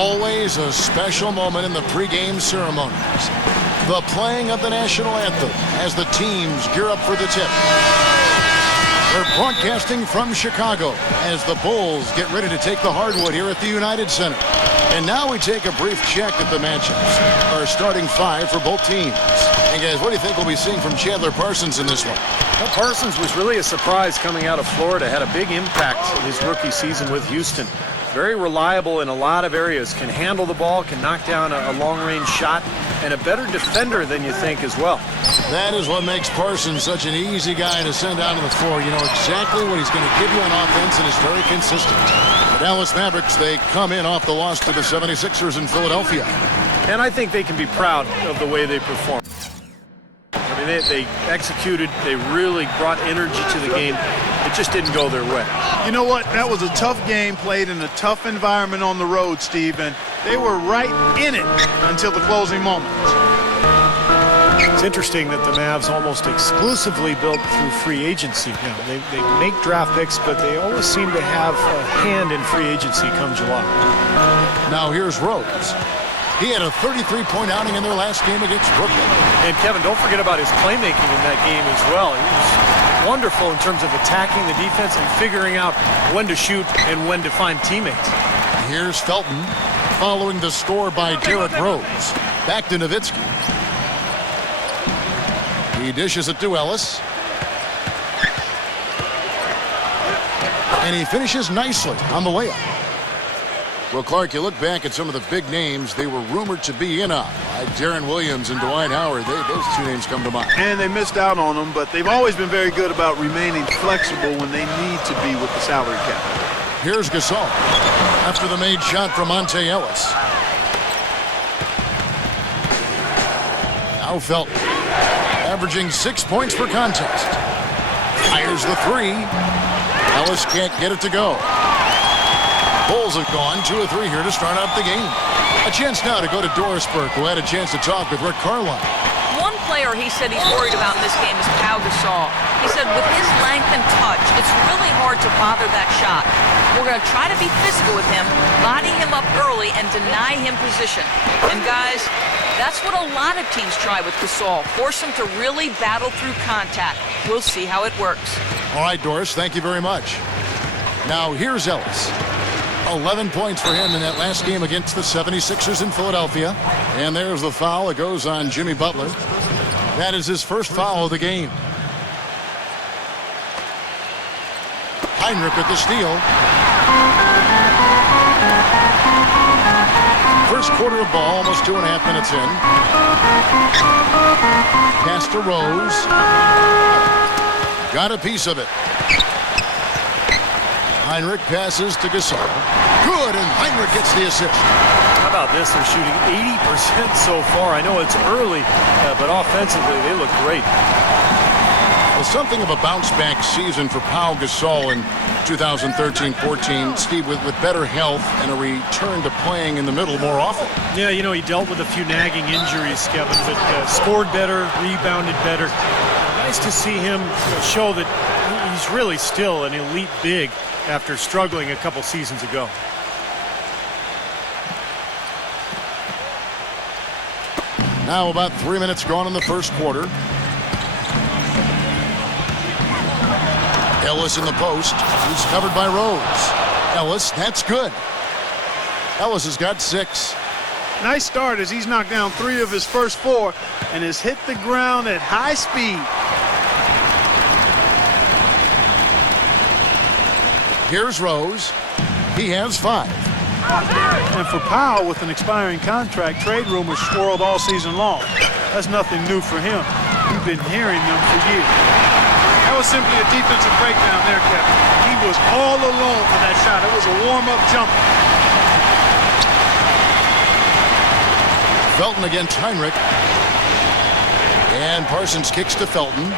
Always a special moment in the pregame ceremonies. The playing of the national anthem as the teams gear up for the tip. We're broadcasting from Chicago as the Bulls get ready to take the hardwood here at the United Center. And now we take a brief check at the matchups. Our starting five for both teams. And guys, what do you think we'll be seeing from Chandler Parsons in this one? Well, Parsons was really a surprise coming out of Florida. Had a big impact in his rookie season with Houston. Very reliable in a lot of areas. Can handle the ball, can knock down a long-range shot, and a better defender than you think as well. That is what makes Parsons such an easy guy to send out on the floor. You know exactly what he's going to give you on offense, and is very consistent. The Dallas Mavericks, they come in off the loss to the 76ers in Philadelphia. And I think they can be proud of the way they performed. I mean, they executed, they really brought energy to the game. It just didn't go their way. You know what? That was a tough game played in a tough environment on the road, Steve, and they were right in it until the closing moments. It's interesting that the Mavs almost exclusively built through free agency. You know, they make draft picks, but they always seem to have a hand in free agency come July. Now here's Rose. He had a 33-point outing in their last game against Brooklyn. And Kevin, don't forget about his playmaking in that game as well. He was wonderful in terms of attacking the defense and figuring out when to shoot and when to find teammates. Here's Felton following the score by Derrick Rose. Back to Nowitzki. He dishes it to Ellis. And he finishes nicely on the layup. Well, Clark, you look back at some of the big names they were rumored to be in on, like Deron Williams and Dwight Howard. Those two names come to mind. And they missed out on them, but they've always been very good about remaining flexible when they need to be with the salary cap. Here's Gasol after the made shot from Monte Ellis. Now Felton, averaging 6 points per contest. Fires the three. Ellis can't get it to go. Bulls have gone 2 of 3 here to start out the game. A chance now to go to Doris Burke, who had a chance to talk with Rick Carlisle. One player he said he's worried about in this game is Pau Gasol. He said with his length and touch, it's really hard to bother that shot. We're going to try to be physical with him, body him up early, and deny him position. And guys, that's what a lot of teams try with Gasol. Force him to really battle through contact. We'll see how it works. All right, Doris, thank you very much. Now here's Ellis. 11 points for him in that last game against the 76ers in Philadelphia. And there's the foul. It goes on Jimmy Butler. That is his first foul of the game. Hinrich with the steal. First quarter of ball, almost 2.5 minutes in. Pass to Rose. Got a piece of it. Hinrich passes to Gasol. Good, and Hinrich gets the assist. How about this? They're shooting 80% so far. I know it's early, but offensively they look great. Well, something of a bounce-back season for Pau Gasol in 2013-14. Steve, with better health and a return to playing in the middle more often. Yeah, you know, he dealt with a few nagging injuries, Kevin, but scored better, rebounded better. Nice to see him show that he's really still an elite big after struggling a couple seasons ago. Now about 3 minutes gone in the first quarter. Ellis in the post. He's covered by Rose. Ellis, that's good. Ellis has got 6. Nice start as he's knocked down 3 of his first 4 and has hit the ground at high speed. Here's Rose. He has 5. And for Powell, with an expiring contract, trade rumors swirled all season long. That's nothing new for him. We've been hearing them for years. That was simply a defensive breakdown there, Kevin. He was all alone for that shot. It was a warm-up jumper. Felton against Hinrich. And Parsons kicks to Felton.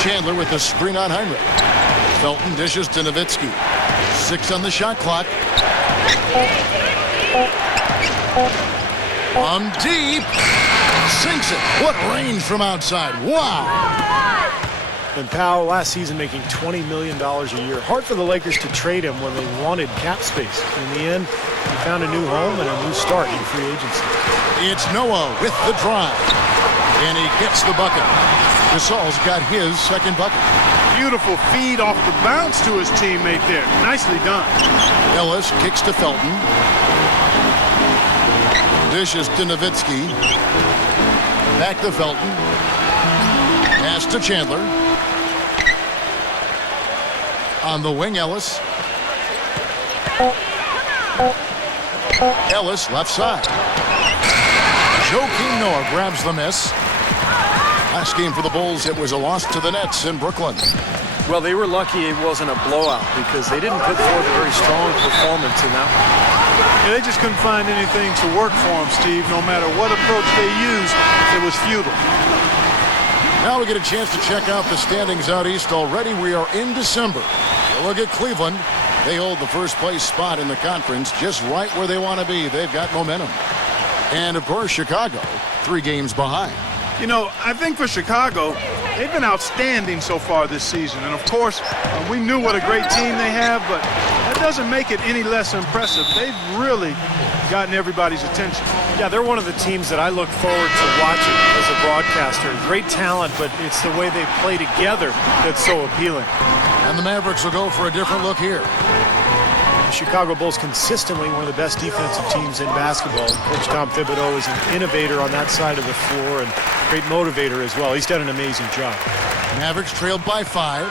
Chandler with the screen on Hinrich. Felton dishes to Nowitzki. 6 on the shot clock. From deep. Sinks it. What range from outside. Wow. And Powell last season making $20 million a year. Hard for the Lakers to trade him when they wanted cap space. In the end, he found a new home and a new start in free agency. It's Noah with the drive. And he gets the bucket. Gasol's got his second bucket. Beautiful feed off the bounce to his teammate there. Nicely done. Ellis kicks to Felton. Dishes to Nowitzki. Back to Felton. Pass to Chandler. On the wing, Ellis. Ellis, left side. Joakim Noah grabs the miss. Last game for the Bulls, it was a loss to the Nets in Brooklyn. Well, they were lucky it wasn't a blowout because they didn't put forth a very strong performance in that one. Yeah, they just couldn't find anything to work for them, Steve. No matter what approach they used, it was futile. Now we get a chance to check out the standings out east. Already we are in December. Look at Cleveland. They hold the first place spot in the conference just right where they want to be. They've got momentum. And, of course, Chicago, 3 games behind. You know, I think for Chicago, they've been outstanding so far this season. And, of course, we knew what a great team they have, but that doesn't make it any less impressive. They've really gotten everybody's attention. Yeah, they're one of the teams that I look forward to watching as a broadcaster. Great talent, but it's the way they play together that's so appealing. And the Mavericks will go for a different look here. The Chicago Bulls consistently one of the best defensive teams in basketball. Coach Tom Thibodeau is an innovator on that side of the floor and great motivator as well. He's done an amazing job. Mavericks trailed by 5.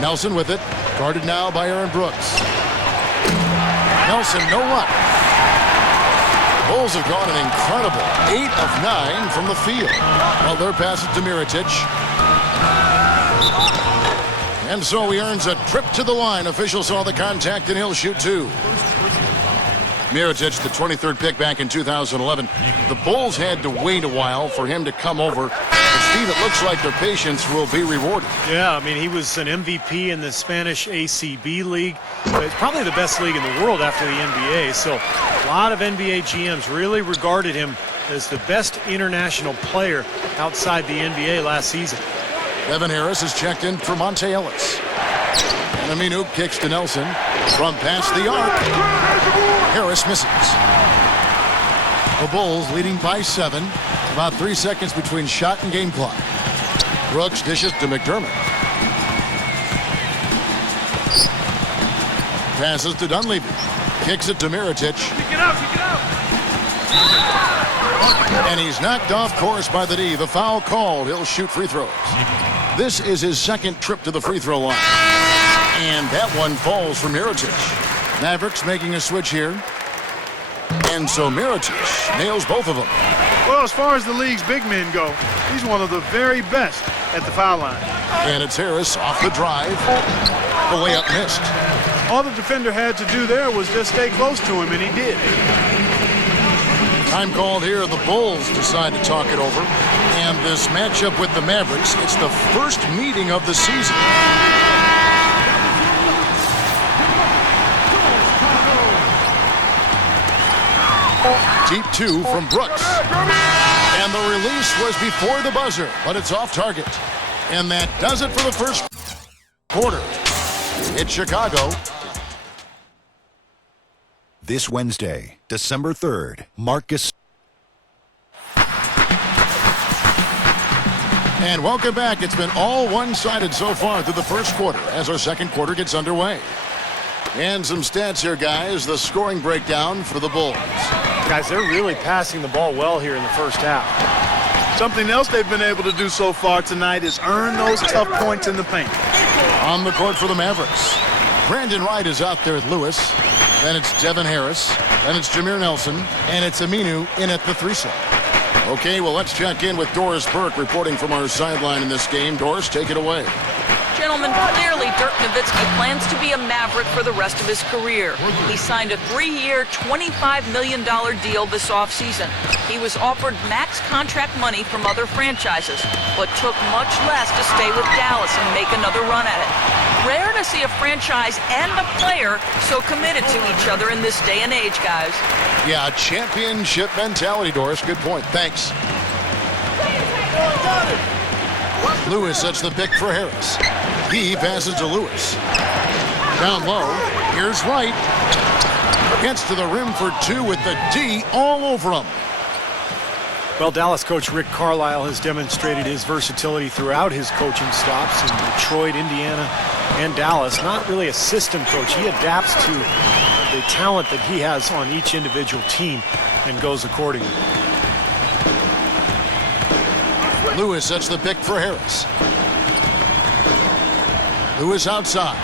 Nelson with it. Guarded now by Aaron Brooks. Nelson, no luck. Bulls have gone an incredible 8 of 9 from the field. Well, their pass it to Mirotic. And so he earns a trip to the line. Officials saw the contact, and he'll shoot 2. Mirotic, the 23rd pick back in 2011. The Bulls had to wait a while for him to come over. But, Steve, it looks like their patience will be rewarded. Yeah, I mean, he was an MVP in the Spanish ACB League. It's probably the best league in the world after the NBA. So a lot of NBA GMs really regarded him as the best international player outside the NBA last season. Devin Harris is checked in for Monte Ellis. And Aminu kicks to Nelson from past the arc. Harris misses. The Bulls leading by 7. About 3 seconds between shot and game clock. Brooks dishes to McDermott. Passes to Dunleavy. Kicks it to Mirotic. And he's knocked off course by the D. The foul called. He'll shoot free throws. This is his second trip to the free throw line. And that one falls for Mirotic. Mavericks making a switch here. And so Mirotic nails both of them. Well, as far as the league's big men go, he's one of the very best at the foul line. And it's Harris off the drive. The layup missed. All the defender had to do there was just stay close to him, and he did. Time called here. The Bulls decide to talk it over. And this matchup with the Mavericks, it's the first meeting of the season. Deep 2 from Brooks. And the release was before the buzzer, but it's off target. And that does it for the first quarter. It's Chicago. This Wednesday, December 3rd, Marcus. And welcome back. It's been all one-sided so far through the first quarter as our second quarter gets underway. And some stats here, guys. The scoring breakdown for the Bulls. Guys, they're really passing the ball well here in the first half. Something else they've been able to do so far tonight is earn those tough points in the paint. On the court for the Mavericks, Brandon Wright is out there at Lewis. Then it's Devin Harris. Then it's Jameer Nelson. And it's Aminu in at the 3 slot. Okay, well, let's check in with Doris Burke reporting from our sideline in this game. Doris, take it away. Gentlemen, clearly Dirk Nowitzki plans to be a Maverick for the rest of his career. He signed a 3-year, $25 million deal this offseason. He was offered max contract money from other franchises, but took much less to stay with Dallas and make another run at it. Rare to see a franchise and a player so committed to each other in this day and age, guys. Yeah, championship mentality, Doris. Good point. Thanks. Lewis sets the pick for Harris. He passes to Lewis. Down low, here's Wright. Gets to the rim for two with the D all over him. Well, Dallas coach Rick Carlisle has demonstrated his versatility throughout his coaching stops in Detroit, Indiana, and Dallas. Not really a system coach. He adapts to the talent that he has on each individual team and goes accordingly. Lewis sets the pick for Harris. Lewis outside.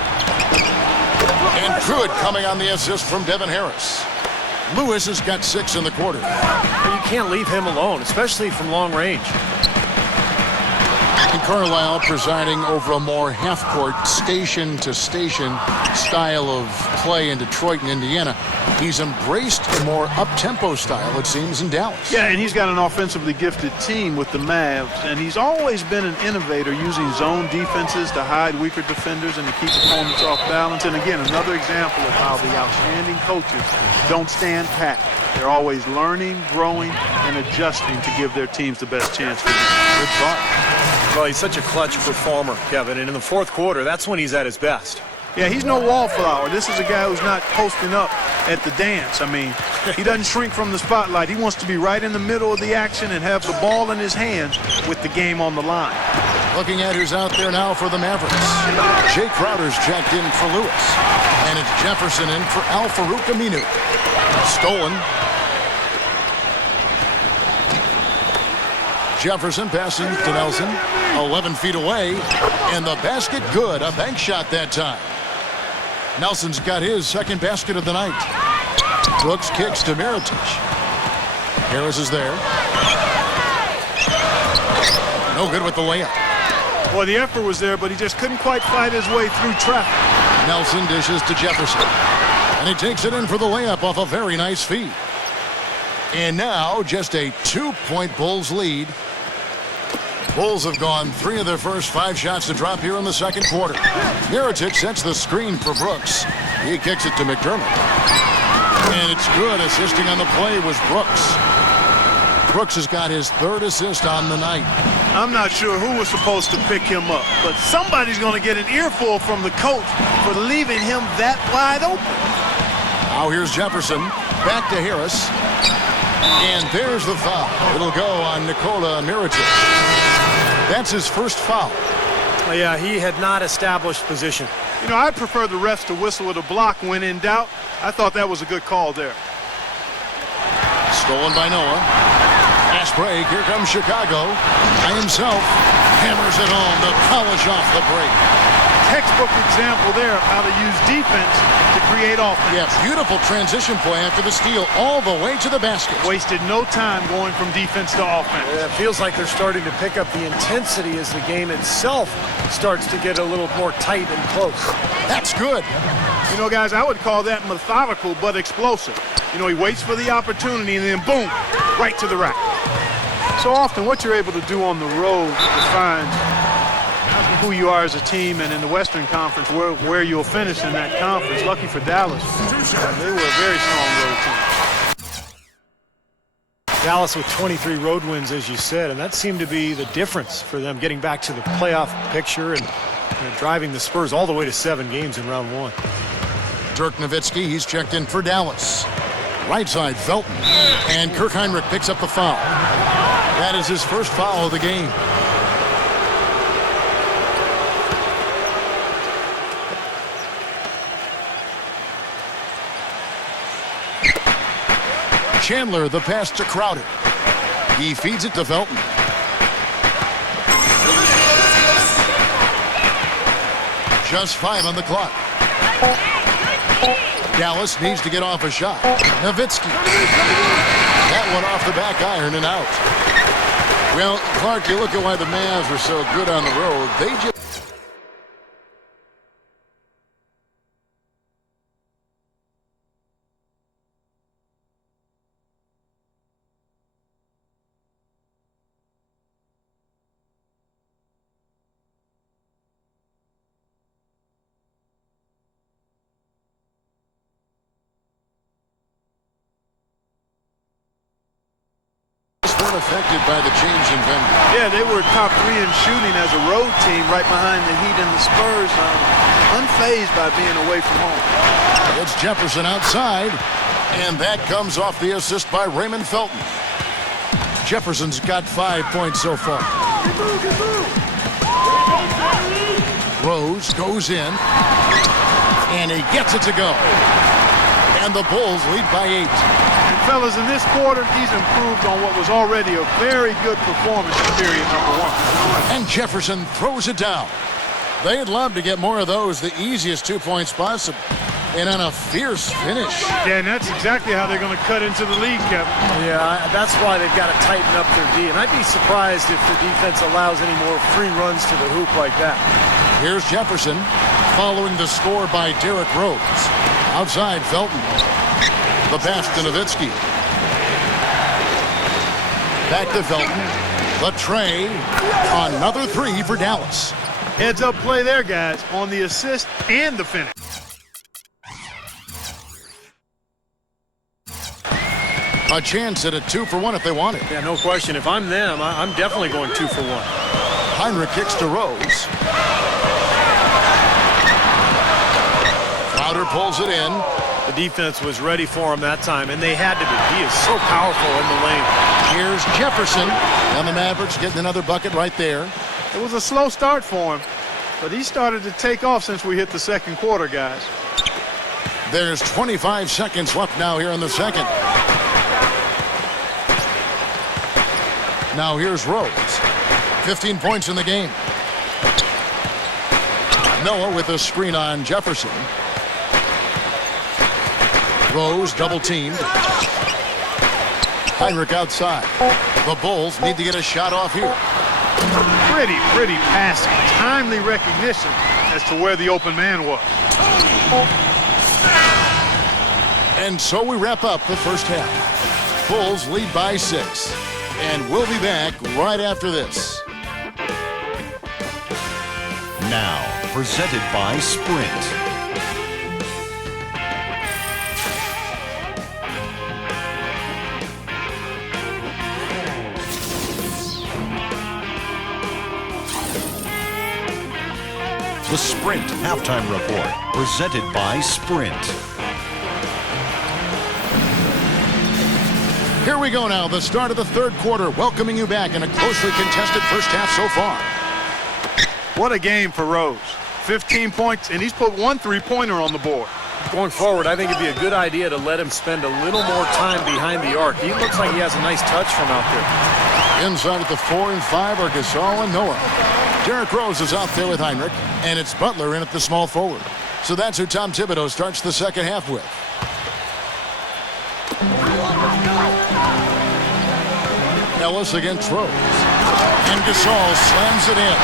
And good coming on the assist from Devin Harris. Lewis has got 6 in the quarter. You can't leave him alone, especially from long range. And Carlisle presiding over a more half-court, station-to-station style of play in Detroit and Indiana. He's embraced a more up-tempo style, it seems, in Dallas. Yeah, and he's got an offensively gifted team with the Mavs, and he's always been an innovator using zone defenses to hide weaker defenders and to keep opponents off balance. And again, another example of how the outstanding coaches don't stand pat. They're always learning, growing, and adjusting to give their teams the best chance to win. Good thought. Well, he's such a clutch performer, Kevin, and in the fourth quarter, that's when he's at his best. Yeah, he's no wallflower. This is a guy who's not posting up at the dance. I mean, he doesn't shrink from the spotlight. He wants to be right in the middle of the action and have the ball in his hands with the game on the line. Looking at who's out there now for the Mavericks. Jay Crowder's checked in for Lewis. And it's Jefferson in for Al-Farouq Aminu. Stolen. Jefferson passing to Nelson. 11 feet away. And the basket good. A bank shot that time. Nelson's got his second basket of the night. Brooks kicks to Mirotic. Harris is there. No good with the layup. Well, the effort was there, but he just couldn't quite fight his way through traffic. Nelson dishes to Jefferson. And he takes it in for the layup off a very nice feed. And now just a 2-point Bulls lead. Bulls have gone 3 of their first 5 shots to drop here in the second quarter. Mirotic sets the screen for Brooks. He kicks it to McDermott. And it's good. Assisting on the play was Brooks. Brooks has got his 3rd assist on the night. I'm not sure who was supposed to pick him up, but somebody's going to get an earful from the coach for leaving him that wide open. Now here's Jefferson. Back to Harris. And there's the foul. It'll go on Nikola Mirotic. That's his first foul. Yeah, he had not established position. You know, I'd prefer the refs to whistle with a block when in doubt. I thought that was a good call there. Stolen by Noah. Fast break. Here comes Chicago. By himself. Hammers it home to polish off the break. Textbook example there of how to use defense to create offense. Yeah, beautiful transition play after the steal all the way to the basket. Wasted no time going from defense to offense. It feels like they're starting to pick up the intensity as the game itself starts to get a little more tight and close. That's good. You know, guys, I would call that methodical but explosive. You know, he waits for the opportunity and then boom, right to the rack. So often what you're able to do on the road defines who you are as a team, and in the Western Conference where you'll finish in that conference. Lucky for Dallas, they were a very strong road team. Dallas with 23 road wins, as you said, and that seemed to be the difference for them getting back to the playoff picture and driving the Spurs all the way to 7 games in round 1. Dirk Nowitzki, he's checked in for Dallas. Right side, Felton. And Kirk Hinrich picks up the foul. That is his first foul of the game. Chandler, the pass to Crowder. He feeds it to Felton. Just 5 on the clock. Dallas needs to get off a shot. Nowitzki. That one off the back iron and out. Well, Clark, you look at why the Mavs are so good on the road. They just... affected by the change in vendor. Yeah, they were top 3 in shooting as a road team right behind the Heat and the Spurs, unfazed by being away from home. It's Jefferson outside. And that comes off the assist by Raymond Felton. Jefferson's got 5 points so far. Rose goes in, and he gets it to go. And the Bulls lead by 8. And fellas, in this quarter, he's improved on what was already a very good performance in period number 1. And Jefferson throws it down. They'd love to get more of those, the easiest 2-point spots, and on a fierce finish. Yeah, and that's exactly how they're going to cut into the league, Kevin. Yeah, that's why they've got to tighten up their D. And I'd be surprised if the defense allows any more free runs to the hoop like that. Here's Jefferson following the score by Derrick Rose. Outside, Felton. The pass to Nowitzki. Back to Felton. The tray. Another 3 for Dallas. Heads up play there, guys, on the assist and the finish. A chance at a 2-for-1 if they want it. Yeah, no question. If I'm them, I'm definitely going 2 for 1. Heinrich kicks to Rose. Crowder pulls it in. The defense was ready for him that time, and they had to be. He is so powerful in the lane. Here's Jefferson. And the Mavericks getting another bucket right there. It was a slow start for him, but he started to take off since we hit the second quarter, guys. There's 25 seconds left now here in the second. Now here's Rose. 15 points in the game. Noah with a screen on Jefferson. Rose double teamed. Heinrich outside. The Bulls need to get a shot off here. Pretty passing. Timely recognition as to where the open man was. And so we wrap up the first half. Bulls lead by 6. And we'll be back right after this. Now, presented by Sprint. The Sprint Halftime Report, presented by Sprint. Here we go now, the start of the third quarter, welcoming you back in a closely contested first half so far. What a game for Rose. 15 points, and he's put 1 3-pointer on the board. Going forward, I think it'd be a good idea to let him spend a little more time behind the arc. He looks like he has a nice touch from out there. Inside at the 4 and 5 are Gasol and Noah. Derrick Rose is out there with Heinrich, and it's Butler in at the small forward. So that's who Tom Thibodeau starts the second half with. Ellis against Rose. And Gasol slams it in.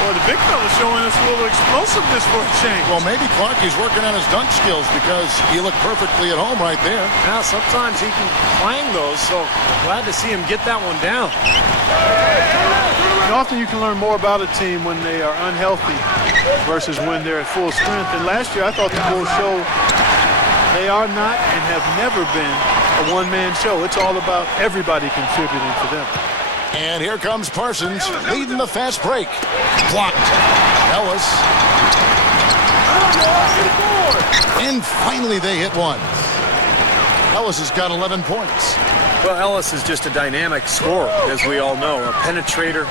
Boy, the big fella's showing us a little explosiveness for a change. Well, maybe Clarkie's working on his dunk skills because he looked perfectly at home right there. Now, sometimes he can clang those, so glad to see him get that one down. And often you can learn more about a team when they are unhealthy versus when they're at full strength. And last year, I thought the Bulls showed they are not and have never been a one-man show. It's all about everybody contributing to them. And here comes Parsons leading the fast break. Blocked. Ellis. And finally they hit one. Ellis has got 11 points. Well, Ellis is just a dynamic scorer, as we all know. A penetrator,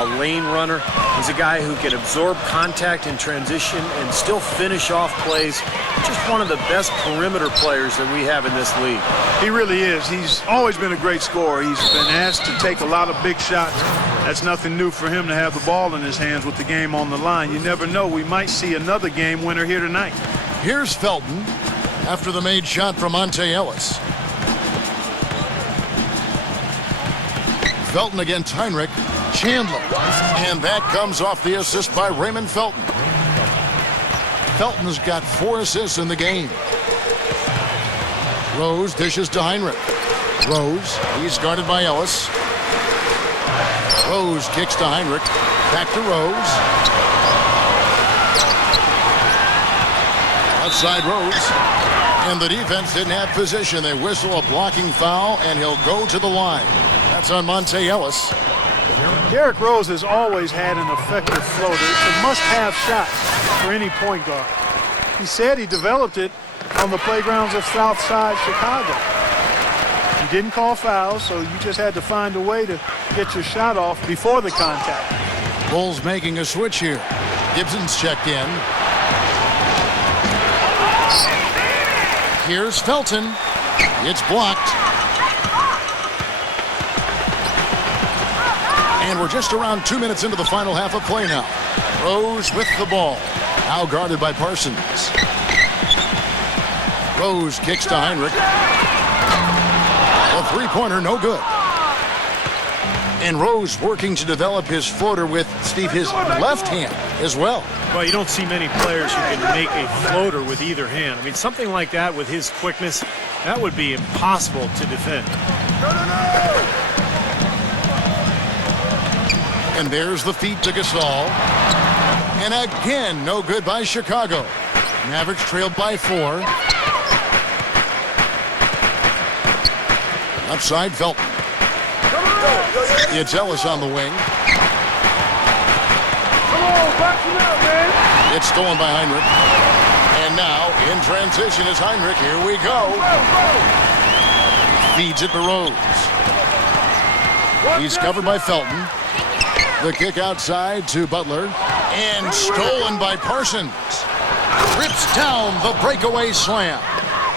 a lane runner. He's a guy who can absorb contact in transition and still finish off plays. Just one of the best perimeter players that we have in this league. He really is. He's always been a great scorer. He's been asked to take a lot of big shots. That's nothing new for him to have the ball in his hands with the game on the line. You never know. We might see another game winner here tonight. Here's Felton after the made shot from Monte Ellis. Felton against Heinrich. Chandler. And that comes off the assist by Raymond Felton. Felton's got 4 assists in the game. Rose dishes to Heinrich. Rose, he's guarded by Ellis. Rose kicks to Heinrich. Back to Rose. Outside Rose. And the defense didn't have position. They whistle a blocking foul, and he'll go to the line. That's on Monte Ellis. Derrick Rose has always had an effective floater. It's a must-have shot for any point guard. He said he developed it on the playgrounds of Southside Chicago. You didn't call fouls, so you just had to find a way to get your shot off before the contact. Bulls making a switch here. Gibson's checked in. Here's Felton. It's blocked. And we're just around 2 minutes into the final half of play now. Rose with the ball. Now guarded by Parsons. Rose kicks to Heinrich. A three-pointer, no good. And Rose working to develop his floater with, Steve, his left hand as well. Well, you don't see many players who can make a floater with either hand. I mean, something like that with his quickness, that would be impossible to defend. And there's the feed to Gasol. And again, no good by Chicago. Mavericks trailed by 4. Upside Felton. It's Ellis on the wing. It's stolen by Heinrich. And now, in transition is Heinrich. Here we go. Feeds it to Rose. He's covered by Felton. The kick outside to Butler. And stolen by Parsons. Rips down the breakaway slam.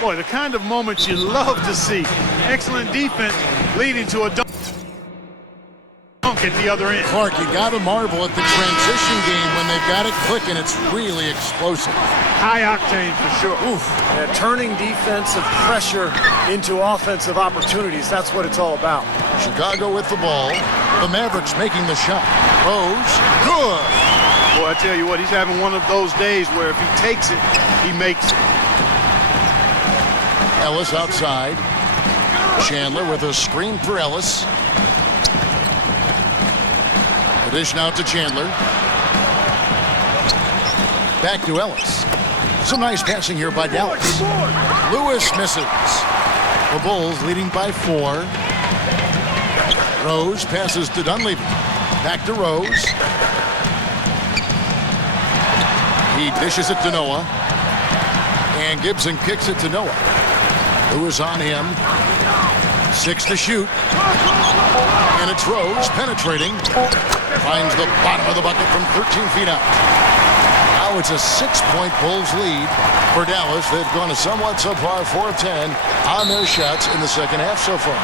Boy, the kind of moments you love to see. Excellent defense leading to a dunk at the other end. Clark, you got to marvel at the transition game when they've got it clicking. It's really explosive. High octane for sure. Oof. Yeah, turning defensive pressure into offensive opportunities. That's what it's all about. Chicago with the ball. The Mavericks making the shot. Rose, good. Boy, I tell you what, he's having one of those days where if he takes it, he makes it. Ellis outside. Chandler with a screen for Ellis. The dish now to Chandler. Back to Ellis. Some nice passing here by Dallas. Lewis misses. The Bulls leading by 4. Rose passes to Dunleavy. Back to Rose. He dishes it to Noah. And Gibson kicks it to Noah. Lewis on him. 6 to shoot. And it's Rose penetrating. Finds the bottom of the bucket from 13 feet out. Now it's a 6-point Bulls lead for Dallas. They've gone a somewhat subpar 4 of 10 on their shots in the second half so far.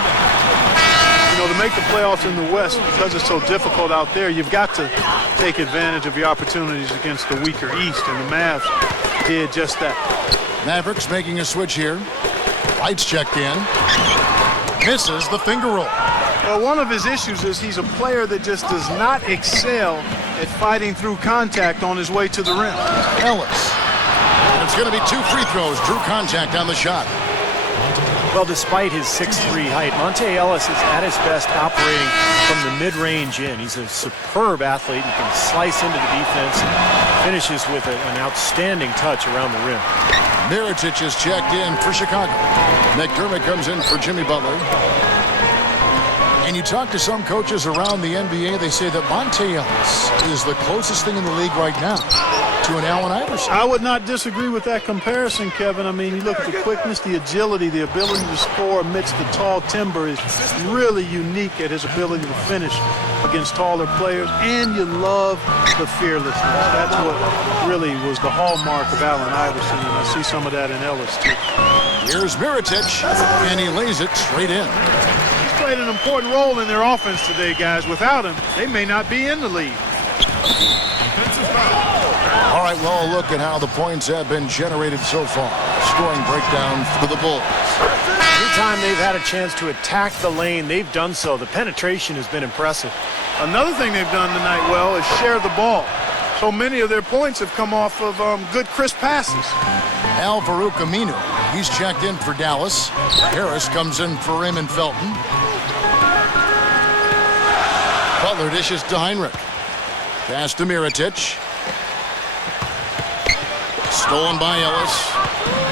You know, to make the playoffs in the West, because it's so difficult out there, you've got to take advantage of your opportunities against the weaker East, and the Mavs did just that. Mavericks making a switch here. Lights checked in. Misses the finger roll. Well, one of his issues is he's a player that just does not excel at fighting through contact on his way to the rim. Ellis. And it's going to be 2 free throws. Drew contact on the shot. Well, despite his 6'3" height, Monte Ellis is at his best operating from the mid-range in. He's a superb athlete. He can slice into the defense, finishes with an outstanding touch around the rim. Mirotic is checked in for Chicago. McDermott comes in for Jimmy Butler. And you talk to some coaches around the NBA, they say that Monte Ellis is the closest thing in the league right now to an Allen Iverson. I would not disagree with that comparison, Kevin. I mean, you look at the quickness, the agility, the ability to score amidst the tall timber is really unique at his ability to finish against taller players. And you love the fearlessness. That's what really was the hallmark of Allen Iverson, and I see some of that in Ellis, too. Here's Mirotic, and he lays it straight in. He's played an important role in their offense today, guys. Without him, they may not be in the lead. All right, well, look at how the points have been generated so far. Scoring breakdown for the Bulls. Anytime they've had a chance to attack the lane, they've done so. The penetration has been impressive. Another thing they've done tonight well is share the ball. So many of their points have come off of good, crisp passes. Al-Farouq Aminu, he's checked in for Dallas. Harris comes in for Raymond Felton. Butler dishes to Heinrich. Pass to Mirotic. Stolen by Ellis.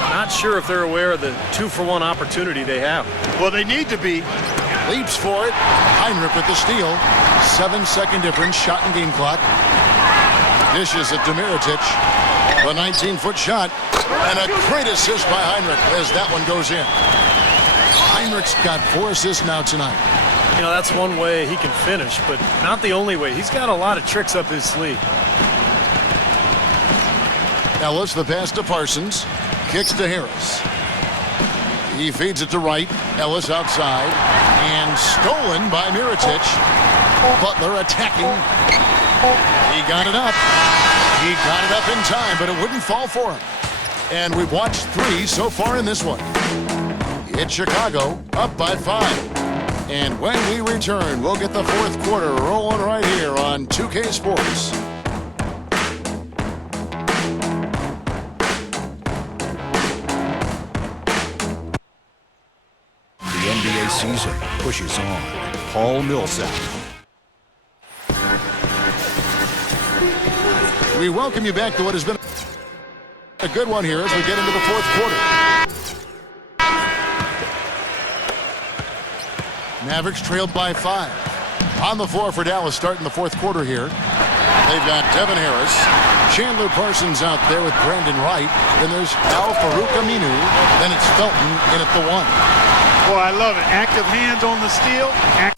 Not sure if they're aware of the 2-for-1 opportunity they have. Well, they need to be. Leaps for it. Heinrich with the steal. 7-second difference. Shot and game clock. Dishes it to Mirotic. The 19-foot shot, and a great assist by Heinrich as that one goes in. Heinrich's got 4 assists now tonight. You know, that's one way he can finish, but not the only way. He's got a lot of tricks up his sleeve. Ellis, the pass to Parsons. Kicks to Harris. He feeds it to Wright. Ellis outside. And stolen by Mirotic. Butler attacking. He got it up. He got it up in time, but it wouldn't fall for him. And we've watched 3 so far in this one. It's Chicago up by 5. And when we return, we'll get the 4th quarter rolling right here on 2K Sports. The NBA season pushes on. Paul Millsap. We welcome you back to what has been a good one here as we get into the 4th quarter. Mavericks trailed by 5. On the floor for Dallas starting the 4th quarter here. They've got Devin Harris. Chandler Parsons out there with Brandon Wright. Then there's Al-Farouq Aminu. Then it's Felton in at the 1. Boy, I love it. Active hands on the steal. Active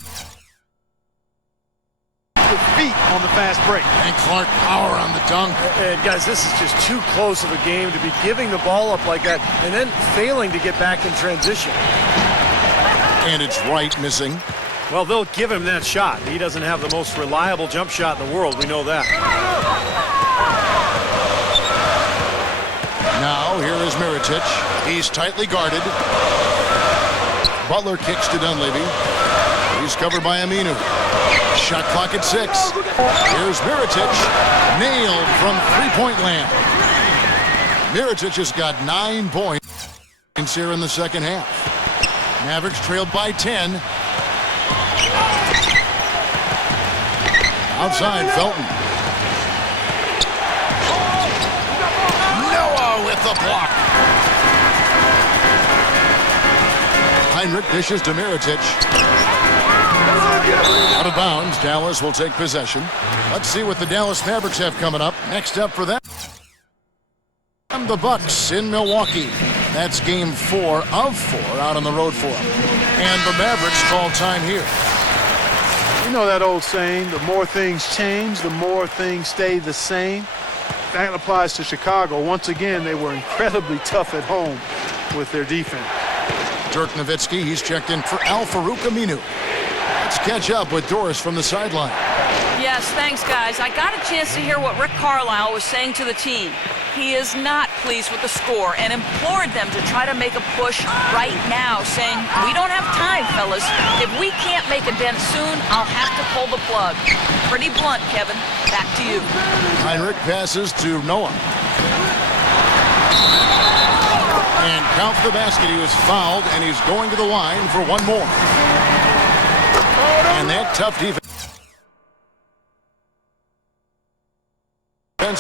feet on the fast break. And Clark Power on the dunk. And guys, this is just too close of a game to be giving the ball up like that and then failing to get back in transition. And it's Wright missing. Well, they'll give him that shot. He doesn't have the most reliable jump shot in the world. We know that. Now, here is Mirotic. He's tightly guarded. Butler kicks to Dunleavy. He's covered by Aminu. Shot clock at 6. Here's Mirotic. Nailed from three-point land. Mirotic has got 9 points here in the second half. Mavericks trailed by 10. Outside, Felton. Noah with the block. Heinrich dishes to Mirotic. Out of bounds, Dallas will take possession. Let's see what the Dallas Mavericks have coming up. Next up for them, the Bucks in Milwaukee. That's game 4 of 4 out on the road for them. And the Mavericks call time here. You know that old saying, the more things change, the more things stay the same. That applies to Chicago. Once again, they were incredibly tough at home with their defense. Dirk Nowitzki, he's checked in for Al-Farouq Aminu. Let's catch up with Doris from the sideline. Yes, thanks, guys. I got a chance to hear what Rick Carlisle was saying to the team. He is not pleased with the score and implored them to try to make a push right now, saying, we don't have time, fellas. If we can't make a dent soon, I'll have to pull the plug. Pretty blunt, Kevin. Back to you. Heinrich passes to Noah. And count the basket. He was fouled, and he's going to the line for one more. And that tough defense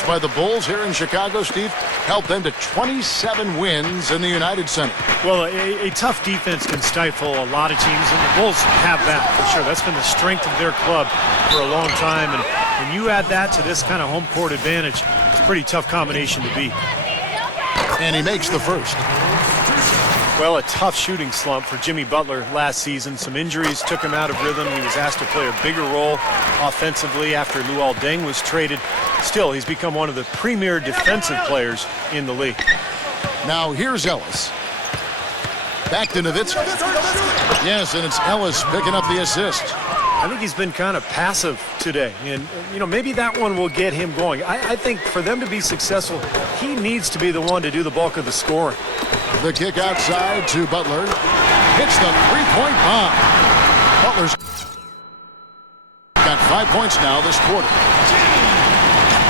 by the Bulls here in Chicago, Steve, helped them to 27 wins in the United Center. Well, a tough defense can stifle a lot of teams, and the Bulls have that for sure. That's been the strength of their club for a long time, and when you add that to this kind of home court advantage, it's a pretty tough combination to beat. And he makes the first. Well, a tough shooting slump for Jimmy Butler last season. Some injuries took him out of rhythm. He was asked to play a bigger role offensively after Luol Deng was traded. Still, he's become one of the premier defensive players in the league. Now here's Ellis. Back to Nowitzki. Yes, and it's Ellis picking up the assist. I think he's been kind of passive today, and you know, maybe that one will get him going. I think for them to be successful, he needs to be the one to do the bulk of the scoring. The kick outside to Butler. Hits the three-point bomb. Butler's got 5 points now this quarter.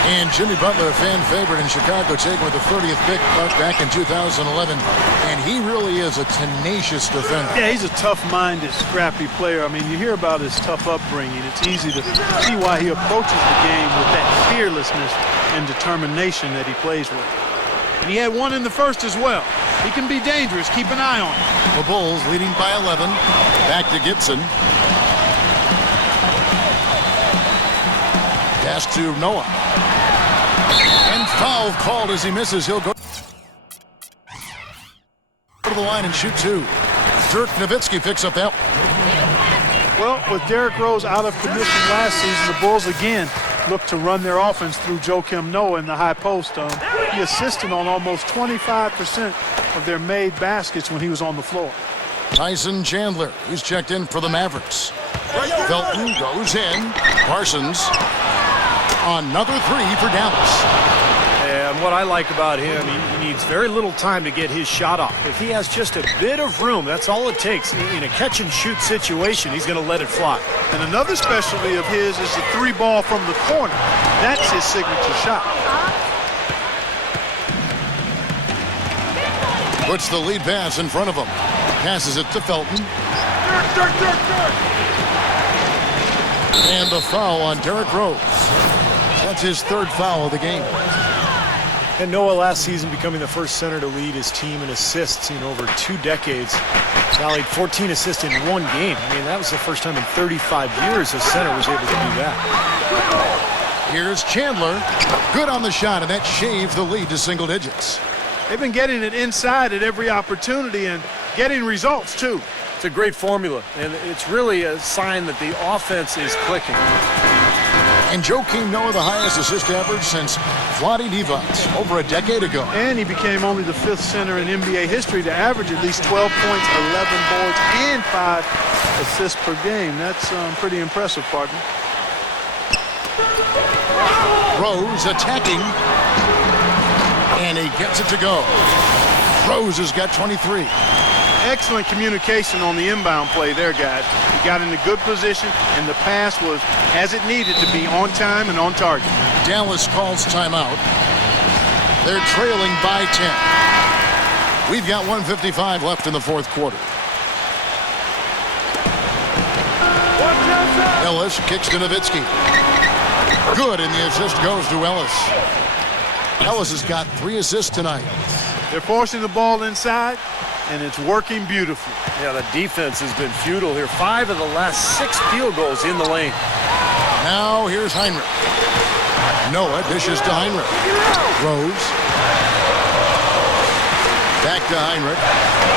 And Jimmy Butler, a fan favorite in Chicago, taken with the 30th pick back in 2011. And he really is a tenacious defender. Yeah, he's a tough-minded, scrappy player. I mean, you hear about his tough upbringing. It's easy to see why he approaches the game with that fearlessness and determination that he plays with. And he had one in the first as well. He can be dangerous. Keep an eye on him. The Bulls leading by 11. Back to Gibson. Pass to Noah. And foul called as he misses. He'll go to the line and shoot two. Dirk Nowitzki picks up that. Well, with Derrick Rose out of commission last season, the Bulls again look to run their offense through Joakim Noah in the high post. He assisted on almost 25% of their made baskets when he was on the floor. Tyson Chandler, he's checked in for the Mavericks. Felton goes in. Parsons, another three for Dallas. And what I like about him, he needs very little time to get his shot off. If he has just a bit of room, that's all it takes. In a catch-and-shoot situation, he's going to let it fly. And another specialty of his is the three ball from the corner. That's his signature shot. Puts the lead pass in front of him. Passes it to Felton. And the foul on Derrick Rose. That's his third foul of the game. And Noah last season becoming the first center to lead his team in assists in over 2 decades. Tallied 14 assists in one game. I mean, that was the first time in 35 years a center was able to do that. Here's Chandler. Good on the shot, and that shaves the lead to single digits. They've been getting it inside at every opportunity and getting results, too. It's a great formula, and it's really a sign that the offense is clicking. And Joakim Noah, the highest assist average since Vlade Divac over a decade ago. And he became only the 5th center in NBA history to average at least 12 points, 11 boards, and 5 assists per game. That's pretty impressive, partner. Rose attacking. And he gets it to go. Rose has got 23. Excellent communication on the inbound play there, guys. He got in a good position, and the pass was as it needed to be, on time and on target. Dallas calls timeout. They're trailing by 10. We've got 1:55 left in the fourth quarter. Ellis kicks to Nowitzki. Good, and the assist goes to Ellis. Ellis has got 3 assists tonight. They're forcing the ball inside, and it's working beautifully. Yeah, the defense has been futile here. 5 of the last 6 field goals in the lane. Now here's Heinrich. Noah dishes to Heinrich. Rose. Back to Heinrich.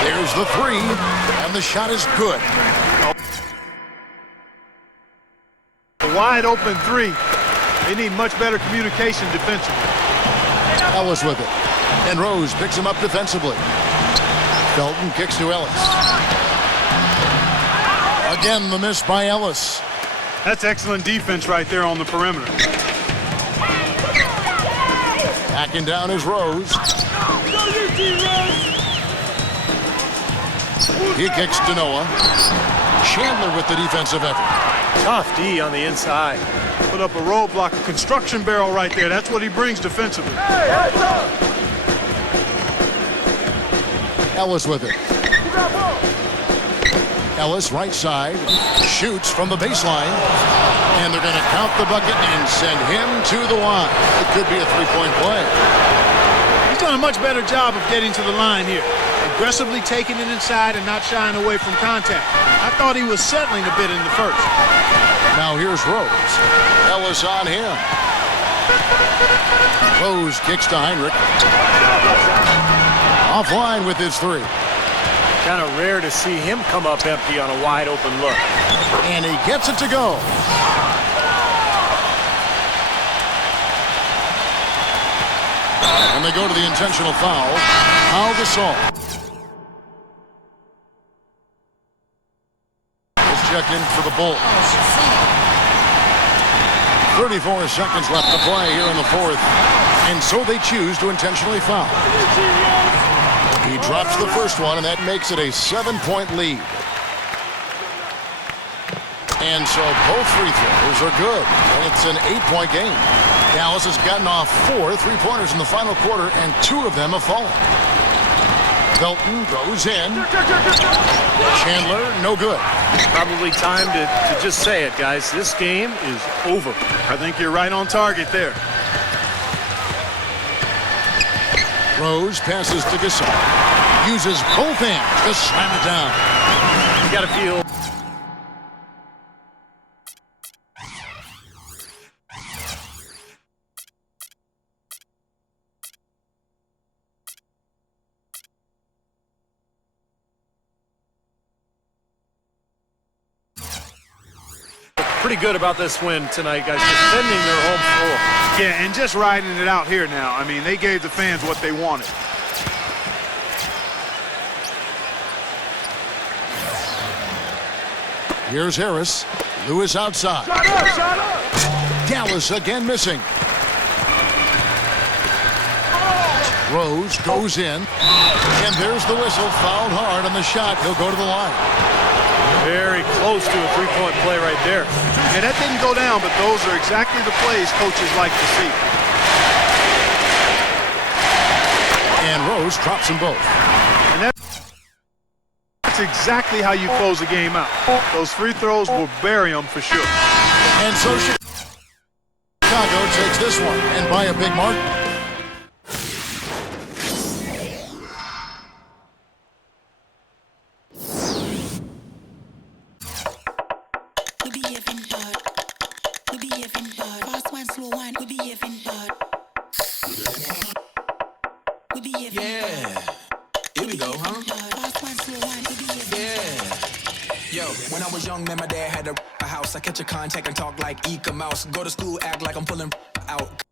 There's the 3, and the shot is good. A wide open 3. They need much better communication defensively. Ellis with it. And Rose picks him up defensively. Felton kicks to Ellis. Again, the miss by Ellis. That's excellent defense right there on the perimeter. Backing down is Rose. He kicks to Noah. Chandler with the defensive effort. Tough D on the inside. Put up a roadblock, a construction barrel right there. That's what he brings defensively. Ellis with it. Ellis right side. Shoots from the baseline. And they're going to count the bucket and send him to the line. It could be a three-point play. He's done a much better job of getting to the line here. Aggressively taking it inside and not shying away from contact. I thought he was settling a bit in the first. Now here's Rose. Ellis on him. Rose kicks to Heinrich. Offline with his 3. Kind of rare to see him come up empty on a wide open look. And he gets it to go. And they go to the intentional foul. Pau Gasol. Is checked in for the Bulls. 34 seconds left to play here in the fourth. And so they choose to intentionally foul. He drops the first one, and that makes it a 7-point lead. And so both free throws are good. And it's an 8-point game. Dallas has gotten off 4 3-pointers in the final quarter, and 2 of them have fallen. Felton goes in. Chandler, no good. Probably time to just say it, guys. This game is over. I think you're right on target there. Rose passes to Gasol. Uses both hands to slam it down. You got to feel. pretty good about this win tonight, guys, defending their home floor. Yeah, and just riding it out here now. I mean, they gave the fans what they wanted. Here's Harris. Lewis outside. Dallas again missing. Rose goes in. And there's the whistle. Fouled hard on the shot. He'll go to the line. Very close to a three-point play right there. Yeah, that didn't go down, but those are exactly the plays coaches like to see. And Rose drops them both. And that's exactly how you close a game out. Those free throws will bury them for sure. And so Chicago takes this one, and by a big mark. When I was young, man, my dad had a house. I catch a contact and talk like Eka Mouse. Go to school, act like I'm pulling out.